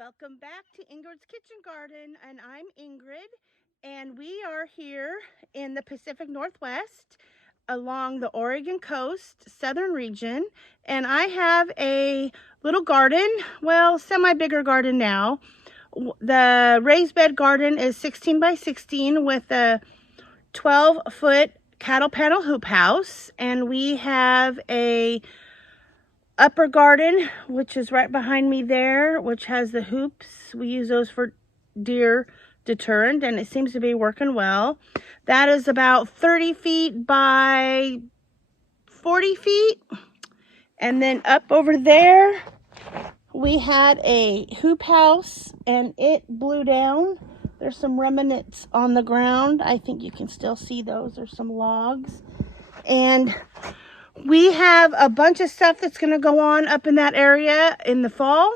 Welcome back to Ingrid's Kitchen Garden, and I'm Ingrid, and we are here in the Pacific Northwest along the Oregon coast, southern region, and I have a little garden, well, semi-bigger garden now. The raised bed garden is 16 by 16 with a 12-foot cattle panel hoop house, and we have a upper garden, which is right behind me there, which has the hoops. We use those for deer deterrent, and it seems to be working well. That is about 30 feet by 40 feet. And then up over there, we had a hoop house, and it blew down. There's some remnants on the ground. I think you can still see those. There's some logs. And we have a bunch of stuff that's going to go on up in that area in the fall.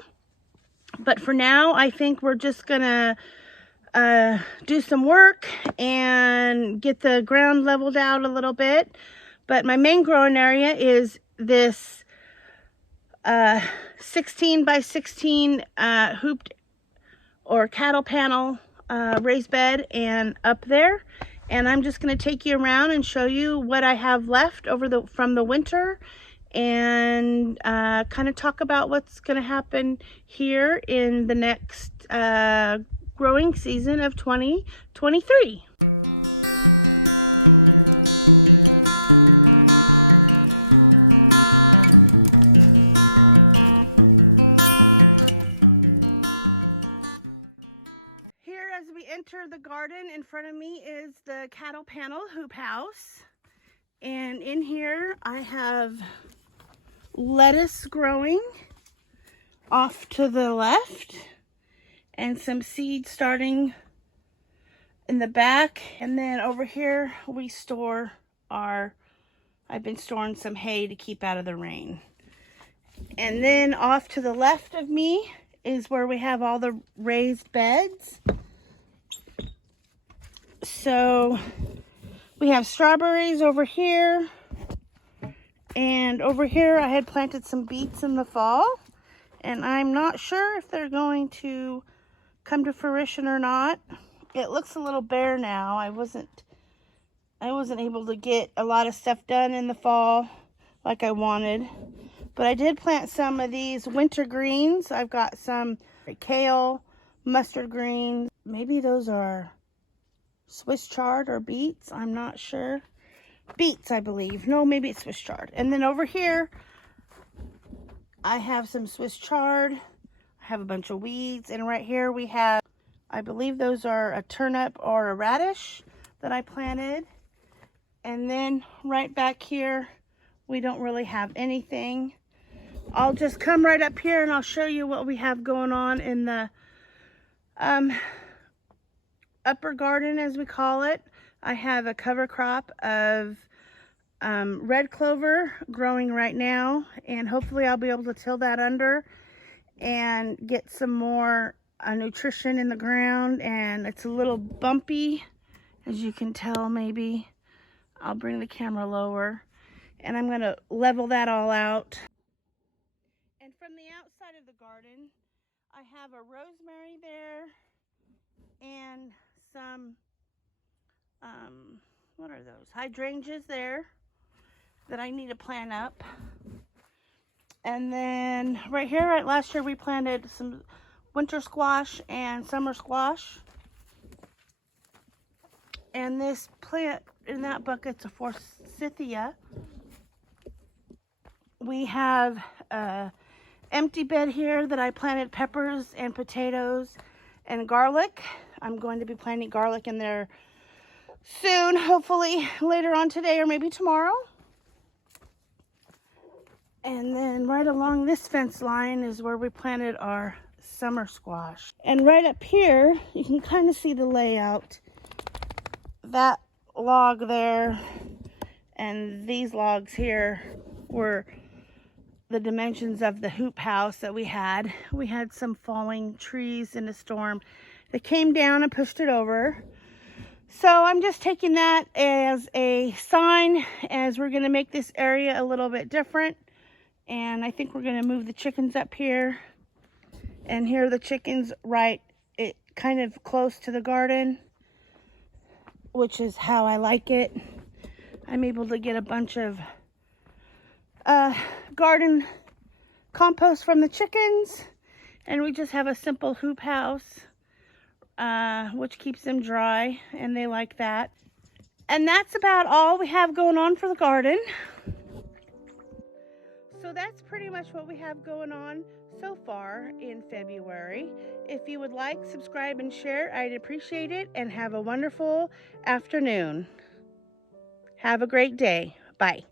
But for now, I think we're just going to do some work and get the ground leveled out a little bit. But my main growing area is this 16 by 16 hooped or cattle panel raised bed and up there. And I'm just going to take you around and show you what I have left from the winter, and kind of talk about what's going to happen here in the next growing season of 2023. As we enter the garden, in front of me is the cattle panel hoop house, and in here I have lettuce growing off to the left and some seeds starting in the back. And then over here we store I've been storing some hay to keep out of the rain. And then off to the left of me is where we have all the raised beds. So we have strawberries over here, and over here I had planted some beets in the fall, and I'm not sure if they're going to come to fruition or not. It looks a little bare now. I wasn't able to get a lot of stuff done in the fall like I wanted, but I did plant some of these winter greens. I've got some kale, mustard greens. Maybe those are Swiss chard or beets, I'm not sure. Beets, I believe. No, maybe it's Swiss chard. And then over here, I have some Swiss chard. I have a bunch of weeds. And right here we have, I believe those are a turnip or a radish that I planted. And then right back here, we don't really have anything. I'll just come right up here and I'll show you what we have going on in the upper garden, as we call it. I have a cover crop of red clover growing right now, and hopefully I'll be able to till that under and get some more nutrition in the ground. And it's a little bumpy, as you can tell. Maybe I'll bring the camera lower, and I'm going to level that all out. And from the outside of the garden, I have a rosemary there and some what are those, hydrangeas there that I need to plant up. And then right here, last year we planted some winter squash and summer squash, and this plant in that bucket's a forsythia. We have a empty bed here that I planted peppers and potatoes and garlic. I'm going to be planting garlic in there soon, hopefully later on today or maybe tomorrow. And then right along this fence line is where we planted our summer squash. And right up here, you can kind of see the layout. That log there and these logs here were the dimensions of the hoop house that we had. We had some falling trees in a storm that came down and pushed it over. So I'm just taking that as a sign, as we're going to make this area a little bit different. And I think we're going to move the chickens up here And here are the chickens kind of close to the garden, which is how I like it. I'm able to get a bunch of garden compost from the chickens, and we just have a simple hoop house, which keeps them dry, and they like that. And that's about all we have going on for the garden. So that's pretty much what we have going on so far in February. If you would like, subscribe, and share, I'd appreciate it. And have a wonderful afternoon. Have a great day. Bye.